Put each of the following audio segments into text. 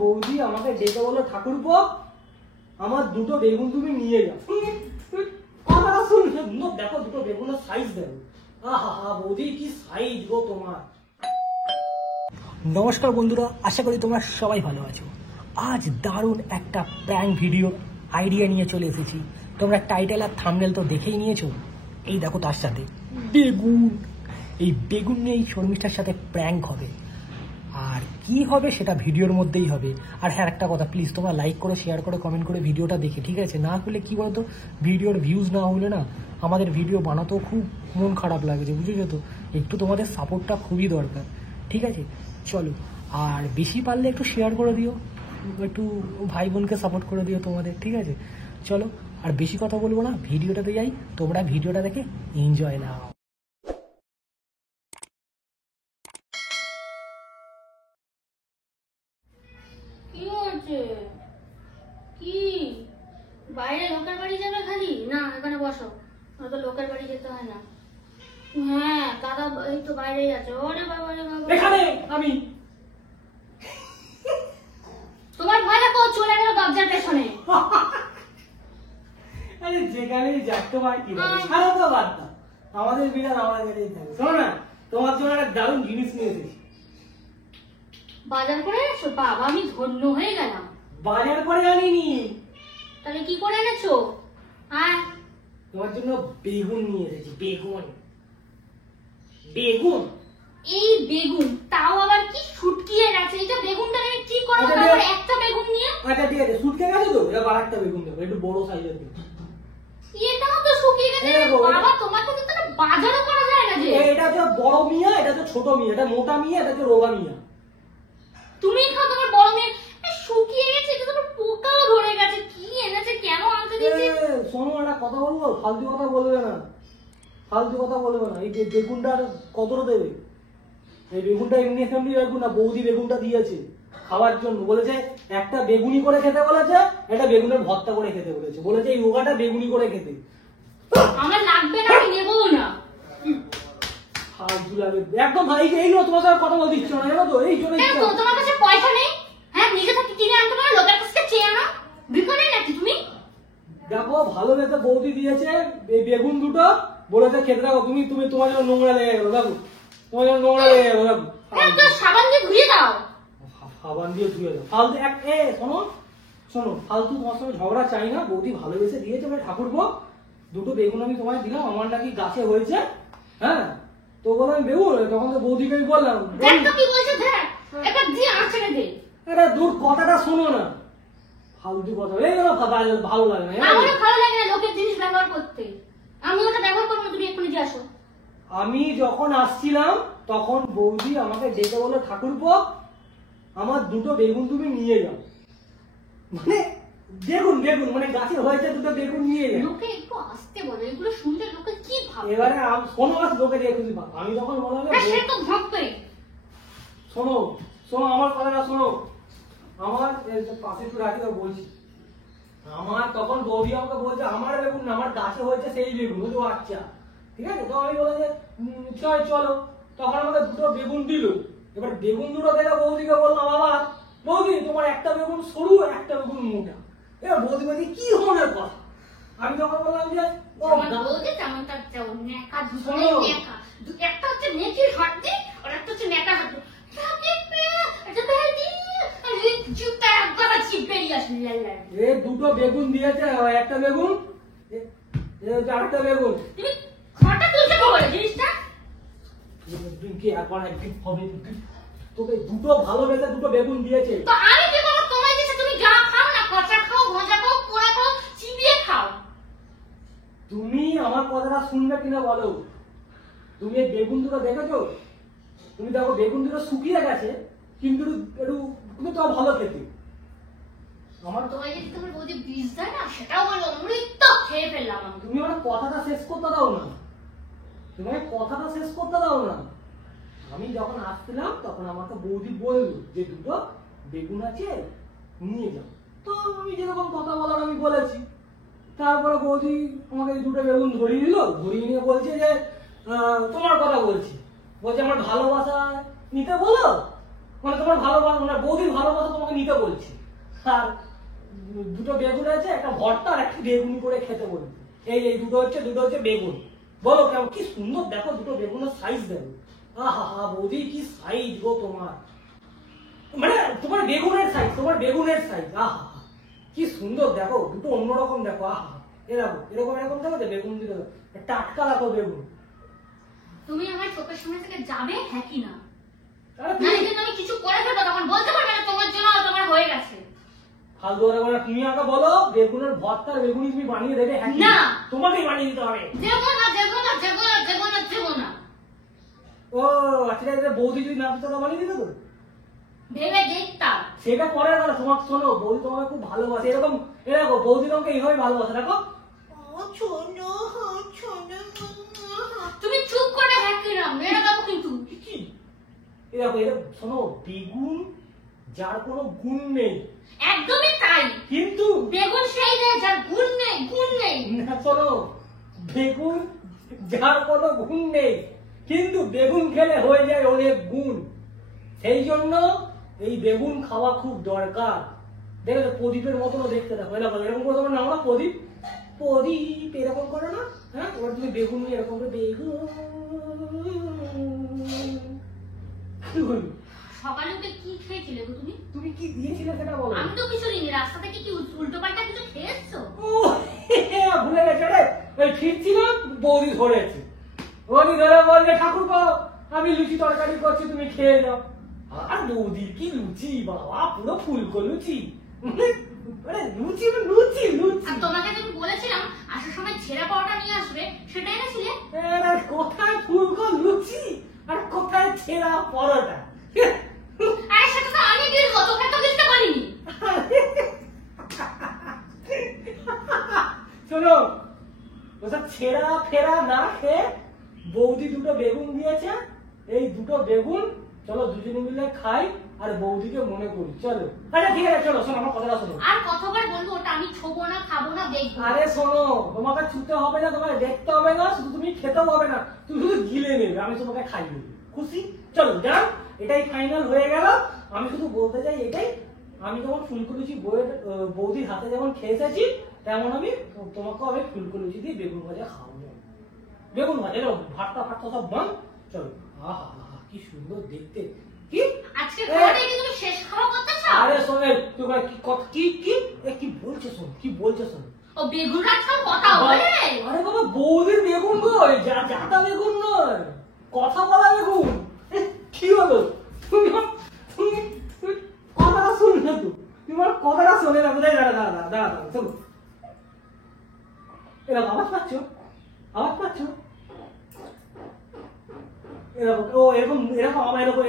বৌদি আমাকে ডেকে বললো, ঠাকুরপো আমার দুটো বেগুন তুমি নিয়ে যাও। কথাটা শুনছো, দেখো দুটো বেগুনের সাইজ দেখো। আহা বৌদি কি সাইজ গো তোমার। নমস্কার বন্ধুরা, আশা করি তোমরা সবাই ভালো আছো। আজ দারুণ একটা প্র্যাঙ্ক ভিডিও আইডিয়া নিয়ে চলে এসেছি। তোমরা টাইটেল আর থাম্বনেল তো দেখেই নিয়েছো। এই দেখো তার সাথে বেগুন, এই বেগুন নিয়ে এই শর্মিষ্ঠার সাথে প্র্যাঙ্ক হবে। আর কি হবে সেটা ভিডিওর মধ্যেই হবে। আর হ্যাঁ, একটা কথা, প্লিজ তোমরা লাইক করো, শেয়ার করো, কমেন্ট করে ভিডিওটা দেখে, ঠিক আছে? না হলে কি বলতো, ভিডিওর ভিউজ না হলে না আমাদের ভিডিও বানাতেও খুব মন খারাপ লাগছে, বুঝেছো তো? একটু তোমাদের সাপোর্টটা খুবই দরকার, ঠিক আছে? চলো, আর বেশি পারলে একটু শেয়ার করে দিও, একটু ভাই বোনকে সাপোর্ট করে দিও তোমাদের, ঠিক আছে? চলো, আর বেশি কথা বলবো না, ভিডিওটাতে যাই। তোমরা ভিডিওটা দেখে এনজয় নাও। কি হচ্ছে? কি বাইরে লোকের বাড়ি যাবে খালি? না, এখানে বসো, তো লোকের বাড়ি যেতে হয় না। হ্যাঁ, দাদা এই তো বাইরেই আছে। ওরে বাবা রে বাবা, এখানে আমি তোমার ভয় দেখো, চলে গেল দরজার পেছনে। আরে যেখানেই যাক তোমার কি হবে, সারা তো বাদ দাও, আমাদের বিড়াল আমাদের কাছেই থাকে। শোনো না, তোমার জন্য একটা দারুণ জিনিস নিয়ে এসেছি। বাজার করে এনেছো? বাবা, আমি ধন্য হয়ে গেলাম। বাজার করে আনিনি, তাহলে কি করে এনেছো? হ্যাঁ, তোমার জন্য বেগুন নিয়ে এসেছি। বেগুন বেগুন এই বেগুন তাও আবার কি শুটকিয়ে গেছে? এটা বেগুনটা নিয়ে কি করো? আচ্ছা, তারপর একটা বেগুন নিয়ে। আচ্ছা ঠিক আছে, শুটকে গেছে তো, এবার আরেকটা বেগুন দেবো, একটু বড় সাইজের বেগুন। এটাও তো শুকিয়ে গেছে। বাবা, তোমাকে তো তাহলে বাজারও করা যায় না যে। এটা হচ্ছে বড় মিয়া, এটা হচ্ছে ছোট মিয়া, এটা মোটা মিয়া, এটা হচ্ছে রোগা মিয়া। তুমি খাও, তোমার বড় মেয়ে শুকিয়ে গেছে, এটা তো পোকাও ধরে গেছে। কি এনেছে, কেন আনতে দিচ্ছে? শোনো, একটা কথা বলবো, ফালতু কথা বলবে না, ফালতু কথা বলবে না। এই বেগুনটা কতটা দেবে? এই বেগুনটা এমনি এমনি বেগুন না, বৌদি বেগুনটা দিয়েছে খাওয়ার জন্য। বলেছে একটা বেগুনি করে খেতে বলেছে, একটা বেগুনের ভর্তা করে খেতে বলেছে। বলেছে এই রোগাটা বেগুনি করে খেতে। আমার লাগবে না, আমি নেবও না। ফালতু লাগে একদম ভাই। এইগুলো তোমার সাথে কথা বলতে ইচ্ছে না, জানো তো? এই জন্য কেন, তোমার কাছে পয়সা নেই? হ্যাঁ, নিজে থেকে কিনে আনতে পারো, লোকের কাছ থেকে চেয়ে আনো। ভিখারি নাকি তুমি? দেখো, ভালো বেতে বৌদি দিয়েছে এই বেগুন দুটো, বলেছে খেতে থাকো। তুমি তুমি তোমার জন্য নোংরা লেগে গেলো, দেখো তোমার জন্য নোংরা লেগে গেলো, দেখো। হ্যাঁ, তো সাবান দিয়ে ধুয়ে দাও। সাবান দিয়ে ধুয়ে দাও। ফালতু শোনো শোনো, ফালতু তোমার সঙ্গে ঝগড়া চাই না। বৌদি ভালোবেসে দিয়েছে, মানে ঠাকুরপো দুটো বেগুন আমি তোমায় দিলাম, আমার নাকি গাছে হয়েছে। হ্যাঁ, তো বলো আমি বেগুন, তখন তো বৌদিকে আমি বললাম। দেখ তো কি বলছে, দেখ একবার দিয়ে আঁচড়ে দে। আরে দূর, কথাটা শোনো না, ফালতু কথা এইগুলো ভালো লাগে না। আমারও ভালো লাগে না লোকের জিনিস ব্যবহার করতে। আমি ওটা ব্যবহার করবো না, তুমি এক্ষুনি দিয়ে আসো। আমি যখন আসছিলাম তখন বৌদি আমাকে ডেকে বললো, ঠাকুরপো আমার দুটো বেগুন তুমি নিয়ে যাও। মানে বেগুন বেগুন মানে গাছে হয়েছে, দুটো বেগুন নিয়ে যাও। লোকে একটু আসতে বলে, এগুলো শুনলে লোকে কি ভাবে? এবারে শোনো, লোকে দিয়ে খুশি পাবো। আমি যখন বললাম সে তো ভাববে। শোনো শোনো, আমার কথাটা শোনো। আমার পাশে একটু রাখি বলছি। আমার তখন বৌদি আমাকে বলছে আমার বেগুন না, আমার গাছে হয়েছে সেই বেগুন। তো আচ্ছা ঠিক আছে, তো আমি বললাম যে চলো। তখন আমাকে দুটো বেগুন দিল। এবার বেগুন দুটো দেখে বৌদিকে বললাম, বাবা বৌদি তোমার একটা বেগুন সরু, একটা বেগুন মোটা। এবার বৌদি বলছে কি ধরনের কথা? আমি তখন বললাম যে একটা হচ্ছে নেকির হাড্ডি আর একটা হচ্ছে নেতা হাড্ডি। দুটো বেগুন দিয়েছে, একটা বেগুন আরেকটা বেগুন। তুমি ঘরটা তুলতে বলে জিনিসটা তোকে দুটো ভালোবেসে দুটো বেগুন দিয়েছে। তো আমি কি করবো? তোমায় দিয়েছে, তুমি যা খাও না, কচা খাও, ভাজা খাও, পোড়া খাও, চিবিয়ে খাও। তুমি আমার কথাটা শুনবে কিনা বলো? তুমি এই বেগুন দুটো দেখেছো? তুমি দেখো বেগুন দুটো শুকিয়ে গেছে, কিন্তু একটু তুমি তো ভালো খেতে। আমার তোমায় যদি তোমার বৌদি বীজ দেয় না, সেটাও বলো মৃত্যু খেয়ে ফেললাম আমি। তুমি আমার কথাটা শেষ করতে দাও না, তোমার কথাটা শেষ করতে দাও না। আমি যখন আসছিলাম তখন আমাকে বৌদি বললো যে দুটো বেগুন আছে নিয়ে যাও। তো আমি যেরকম কথা বলার আমি বলেছি। তারপরে বৌদি আমাকে দুটো বেগুন ধরিয়ে দিল, ধরিয়ে নিয়ে বলছে যে তোমার কথা বলছি, বলছে আমার ভালোবাসা নিতে বলো। মানে তোমার ভালোবাসা মানে বৌদির ভালোবাসা তোমাকে নিতে বলছি। আর দুটো বেগুন আছে, একটা ভর্তা আর একটা বেগুনি করে খেতে বলছি। এই দুটো হচ্ছে বেগুন। বলো কেমন কি সুন্দর, দেখো দুটো বেগুনের সাইজ দেখো। আহা হা বৌদি কি সাইজ গো তোমার, মানে তোমার বেগুনের সাইজ। আহা কি সুন্দর দেখো, দুটো অন্যরকম দেখো। আহা এরকম দেখো তো বেগুন দিতে টাটকা দেখো বেগুন। তুমি আমার চোখের সামনে থেকে যাবে হ্যাঁ কি না? আরে না যদি আমি কিছু করে ফেলবো তখন বলতে পারবে না তোমার জন্য তোমার হয়ে গেছে। ফালতু কথা বলে তুমি আগে বলো, বেগুনের ভর্তা বেগুনি তুমি বানিয়ে দেবে? হ্যাঁ না, তোমাকেই বানিয়ে দিতে হবে। দেবো না। ও আচ্ছা, বৌদি যদি না দিত বানিয়ে দিত তো? ভেবে দেখতাম। সেটা পরে না, তোমাকে শোনো, বৌদি তোমাকে খুব ভালোবাসে। এরকম বৌদি তোমাকে এইভাবে ভালোবাসে, দেখো। তুমি চুপ করে থাকি না, মেরে দেবো কিন্তু। এরকম শোনো, বেগুন যার কোনো গুণ নেই। একদমই তাই, কিন্তু বেগুন সেই যে যার গুণ নেই। না শোনো, বেগুন যার কোনো গুণ নেই, কিন্তু বেগুন খেলে হয়ে যায় অনেক গুণ। সেই জন্য এই বেগুন খাওয়া খুব দরকার। দেখো প্রদীপের মতনও দেখতে, দেখো এরকম করে তোমার নাম না প্রদীপ, এরকম করো না? হ্যাঁ, এবার তুমি বেগুন নিয়ে এরকম করে বেগুন। সকালে উঠে কি খেয়েছিলে গো তুমি? তুমি কি দিয়েছিলে সেটা বলো। আমি তো কিছু নিইনি, রাস্তা থেকে কি উল্টো পাল্টা কিছু খেয়েছো? ভুলে গেছে রে, ওই ফিরছিলাম বৌদি ধরেছে, বৌদি ধরে বলছে ঠাকুরপো আমি লুচি তরকারি করছি তুমি খেয়ে যাও। আর বৌদি কি লুচি বাবা, পুরো ফুলকো লুচি, লুচি। আর তোমাকে আমি বলেছিলাম আসার সময় ছেঁড়া পাউডার নিয়ে আসবে, সেটা এনেছিলে? কোথায় ফুলকো লুচি আর কোথায় ছেঁড়া পরোটা? আরে সেটা তো আমি গিয়ে তোকে তো দিতে পারিনি। শোনো, ওসব ছেঁড়া ফেরা না খেয়ে বৌদি দুটো বেগুন দিয়েছে। এই দুটো বেগুন চলো দুজনে মিলে খাই আর বৌদিকে মনে করি। চলো আচ্ছা ঠিক আছে, চলো শোনো আমার কথাটা শোনো। আর কতবার বলবো ওটা আমি ছোবো না, খাবো না, দেখবো। আরে শোনো, তোমাকে ছুতে হবে না, তোমাকে দেখতে হবে না, শুধু তুমি খেতেও হবে না, তুমি শুধু গিলে নেবে, আমি তোমাকে খাইয়ে দেবো। খুশি? চলো যান, এটাই ফাইনাল হয়ে গেল। আমি শুধু বলতে চাই এটাই, আমি যেমন ফুলকো লুচি বৌদির হাতে যেমন খেয়ে এসেছি, তেমন আমি তোমাকেও আমি ফুলকো লুচি দিয়ে বেগুন ভাজা খাওয়াবো। বেগুন ভাজা ভাতটা সব বন্ধ। চলো। আহা কি সুন্দর দেখতে। কি আজকে খাওয়াটা কি তুমি শেষ খাওয়া করতে চাও? আরে শোনে তোমার কি বলছো শোন। ও বেগুন রাখার কথা বলে? আরে বাবা বৌদির বেগুন গো, জাতা বেগুন নয়, কথা বলা বেগুন। কি হলো তুমি কথাটা শুনলে তো, তোমার কথাটা শোনে না বোধহয়। দাঁড়া চলো। এরকম আওয়াজ পাচ্ছ?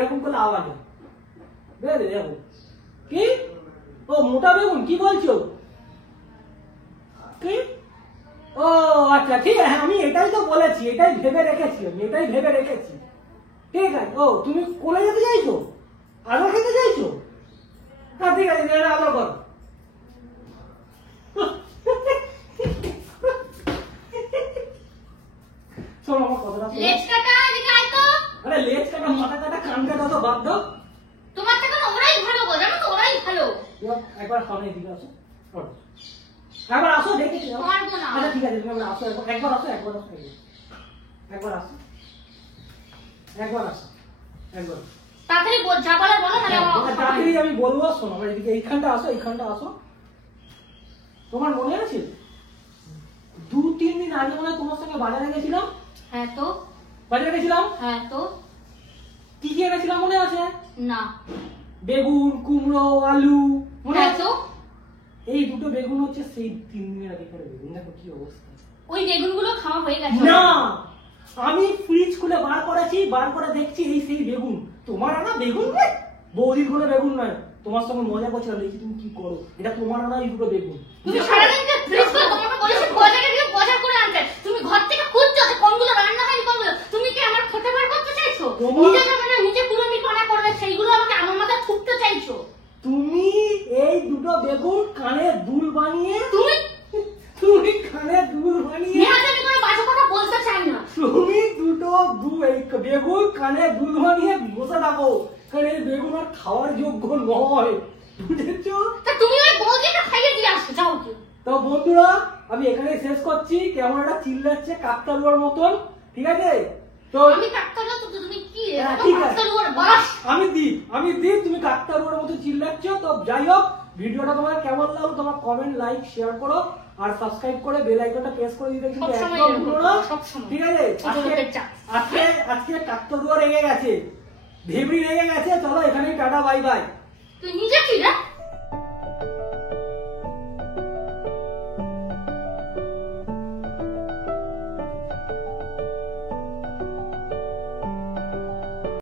এরকম করলে আওয়াজ হয়, বুঝলে? এরকম কি? ও মোটা বেগুন কি বলছো? কি? ও আচ্ছা ঠিক আছে, আমি এটাই তো বলেছি, এটাই ভেবে রেখেছি। ঠিক আছে। ও তুমি কোলে যেতে চাইছো, আদর খেতে চাইছো? হ্যাঁ ঠিক আছে, আদর করো। শোনো আমার কথাটা। লেজ কাটা এদিকে আয় তো। আরে লেজ কাটা, মাথা কাটা, কান কাটা তো বাদ দাও। তোমার থেকে না ওরাই ভালো গো, জানো তো, ওরাই ভালো। একবার সামনে দিকে আসো, একবার আসো, দেখেছি। পারবো না। আচ্ছা ঠিক আছে, তুমি আসো, একবার আসো। তাড়াতাড়ি যা বলার বলো, তাহলে আমার তাড়াতাড়ি আমি বলবো। শোনো আমার এদিকে, এইখানটা আসো। তোমার মনে আছে 2-3 দিন আগে মনে হয় তোমার সঙ্গে বাজারে গেছিলাম? হ্যাঁ তো। হ্যাঁ তো। কি এনেছিলাম মনে আছে? না। বেগুন, কুমড়ো, আলু, মনে হ্যাঁ আছে? তো। এই দুটো বেগুন হচ্ছে সেই 3 দিনের আগে করে বেগুন। দেখো কি অবস্থা। ওই বেগুনগুলো খাওয়া হয়ে গেছে? না, আমি ফ্রিজ খুলে বার করে দেখছি এই সেই বেগুন। তোমার আনা বেগুন নয়, বৌদির কোনো বেগুন নয়। তোমার সঙ্গে মজা করছিলাম, দেখি তুমি কি করো। এটা তোমার আনা এই দুটো বেগুন। তুমি সারাদিন ফ্রিজ করে তোমাকে বলেছি বাজারে গিয়ে বাজার করে আনতে, তুমি ঘর থেকে খুঁজছো যে কোনগুলো রান্না হয়নি কোনগুলো। তুমি কি আমার খেতে বার করতে চাইছো? নিজে যাবে না, নিজে পুরো বিপানা করবে, সেইগুলো আমাকে আমার মাথায় ঠুকতে চাইছো? তুমি এই দুটো বেগুন কানে দুল বানিয়ে, তুমি কানে দুল বানিয়ে, আমি কোনো বাজে কথা বলতে চাই না। তুমি দুটো বেগুন কানে দুল বানিয়ে বসে থাকো। কারণ এই বেগুন আর খাওয়ার যোগ্য নয়, বুঝেছো? তা তুমি ওই বৌদিটা খাইয়ে দিয়ে আসো, যাও কি। তো বন্ধুরা আমি এখানে শেষ করছি, ক্যামেরাটা চিল্লাচ্ছে কাকতারুয়ার মতন, ঠিক আছে? তো আমি কাকতারুয়া, তো তুমি কি রে? হ্যাঁ, ঠিক আছে। কাকতারুয়ার বাস। আমি দীপ, তুমি কাকতারুয়ার মতো চিল্লাচ্ছ। তো যাই হোক, ভিডিওটা তোমার কেমন লাগলো তোমার কমেন্ট, লাইক, শেয়ার করো আর সাবস্ক্রাইব করে বেল আইকনটা প্রেস করে দিতে কিন্তু সবসময় একদম এরকম, ভুলো না, সবসময়। ঠিক আছে? ছোট লোকের চাপ। আজকে কাকতারুয়া রেগে গেছে, ভেবরি রেগে গেছে। চলো এখানেই টাটা, বাই বাই। তুই নিজে কি রে?